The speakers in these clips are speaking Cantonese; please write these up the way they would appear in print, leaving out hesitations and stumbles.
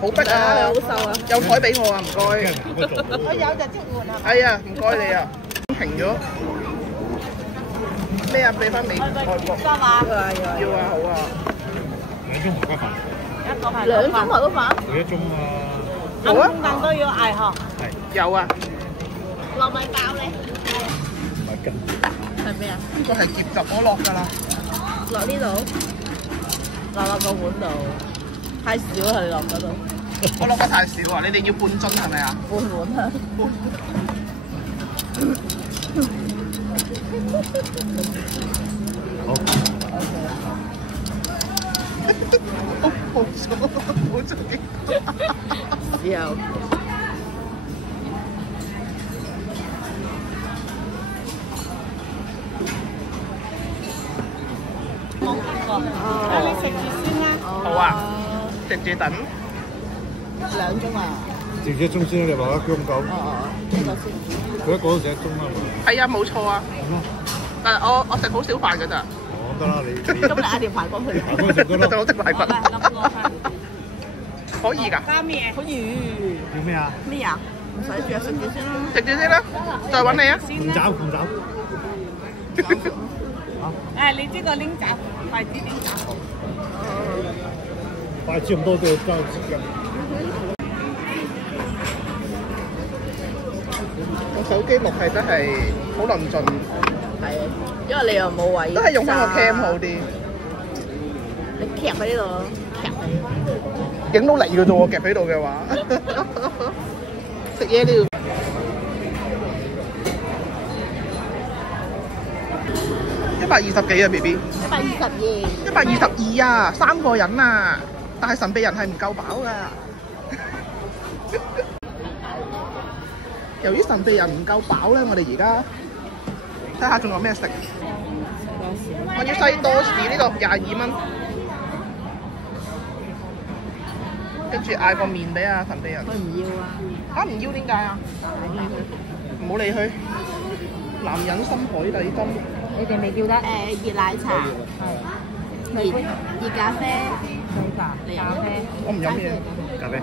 好逼啊！好瘦啊！有台俾我啊，唔該。我有就即換啊！係啊，唔該你啊。停咗咩啊？俾翻美外國。得嘛？要啊，好啊。2盅排骨飯。一個係2盅排骨飯。每1盅啊。好啊。咁都要嗌嗬。係。有啊。糯米包咧？唔係跟。係咩啊？呢個係鹼汁，我落㗎啦。落呢度，落個碗度，太少係落嗰度。我落得太少啊！你哋要半樽係咪啊？半碗啊！好。冇咗，冇咗幾多。之後。冇見過，咁你食住先啦。好啊，食住等。2盅啊！直接1盅先，你話1盅夠？呢個先。佢一個都食1盅啊嘛。係啊，冇錯啊。但係我食好少飯㗎咋。哦，得啦，你。咁你嗌條排骨去。排骨食得啦。我食排骨。可以㗎。加咩？可以。要咩啊？咩啊？唔使住啊，食住先啦。食住先啦，再揾你啊。鳳爪，鳳爪。誒，你呢個拎爪，筷子拎爪。筷子咁多都要裝食嘅。我手機錄係真係好論盡。係，因為你又冇位。都係用翻個 cam 好啲。你夾喺呢度咯，夾喺。影到嚟嘅啫喎，夾喺度嘅話。食嘢了。120幾啊 ，B B。122。122啊，3個人啊，但係神秘人係唔夠飽㗎。由於神秘人唔夠飽咧，我哋而家睇下仲有咩食。我要西多士呢個22蚊，跟住嗌個麵俾阿神秘人。佢唔要啊！嚇唔要點解啊？唔好理佢。男人心海底針。你哋未叫得熱奶茶，熱咖啡，你飲啡，我唔飲嘢。咖啡。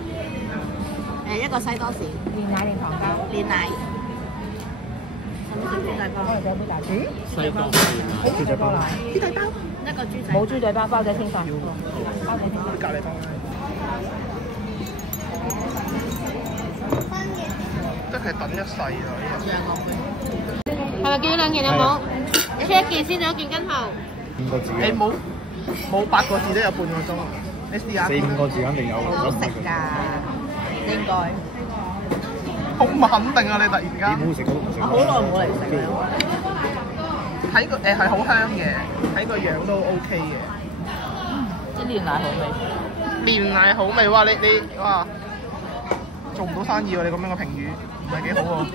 一個西多士，煉奶定糖膠？煉奶。使唔使豬仔包？我哋有杯大豬。西多士。豬仔包。豬仔包。一個豬仔。冇豬仔包，包仔清飯。包仔清飯。隔離包。真係等一世啊！係咪叫2件有冇？你出1件先，仲有1件跟後。5個字。你冇8個字都有半個鐘啊！你試下。4、5個字肯定有。好食㗎，應該。好唔肯定啊！你突然間。點好食都唔食。我好耐冇嚟食啦。睇個係好香嘅，睇個樣都 OK 嘅。啲煉奶好味。煉奶好味哇！你哇做唔到生意喎！你咁樣嘅評語唔係幾好喎。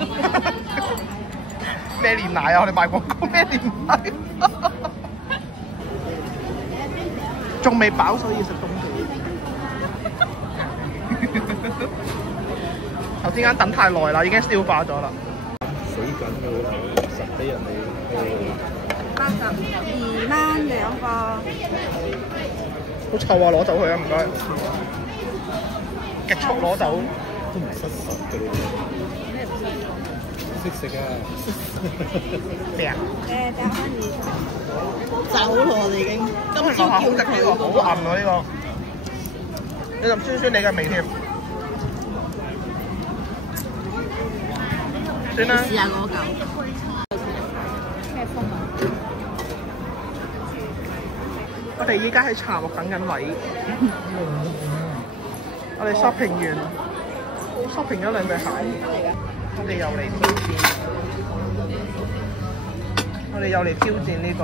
咩煉奶啊？我哋賣廣告咩煉奶？仲未飽，所以食東西。頭先間等太耐啦，已經消化咗啦。死緊㗎喎，實俾人哋。82蚊2個。好臭啊！攞走佢啊！唔該。極速攞走。都唔失實嘅喎。咩唔識？識食啊！咩啊？8蚊走咯，我哋已經。今朝叫好食呢個，好韌喎呢個。你就酸酸你嘅味添。算啦。試下嗰嚿。咩風啊？我哋依家喺茶木等緊位。我哋 shopping 完 ，shopping 咗2對鞋，我哋又嚟挑戰。我哋又嚟挑戰呢個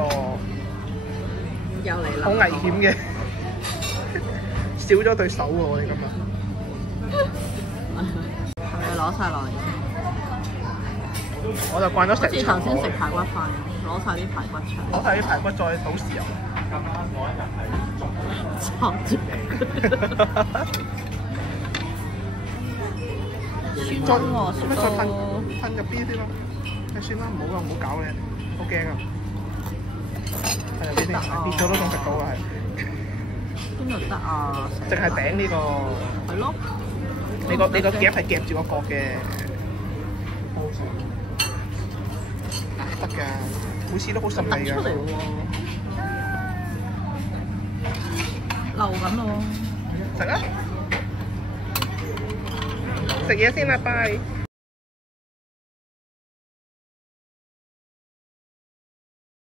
又嚟啦！好危險嘅，少咗對手喎！我哋今日係咪攞晒落嚟先？我就慣咗食。好似頭先食排骨飯，攞晒啲排骨出嚟。攞晒啲排骨再倒豉油。插住。酸喎，乜再噴入邊先咯？係算啦，唔好啊，唔好搞你，好驚啊！係入邊先，跌咗都仲食到啊，係。邊度得啊？淨係頂呢個。係咯。你個夾係夾住個角嘅。得㗎，每次都好順利㗎。出嚟喎，流緊咯。食啊！食嘢先啦，拜。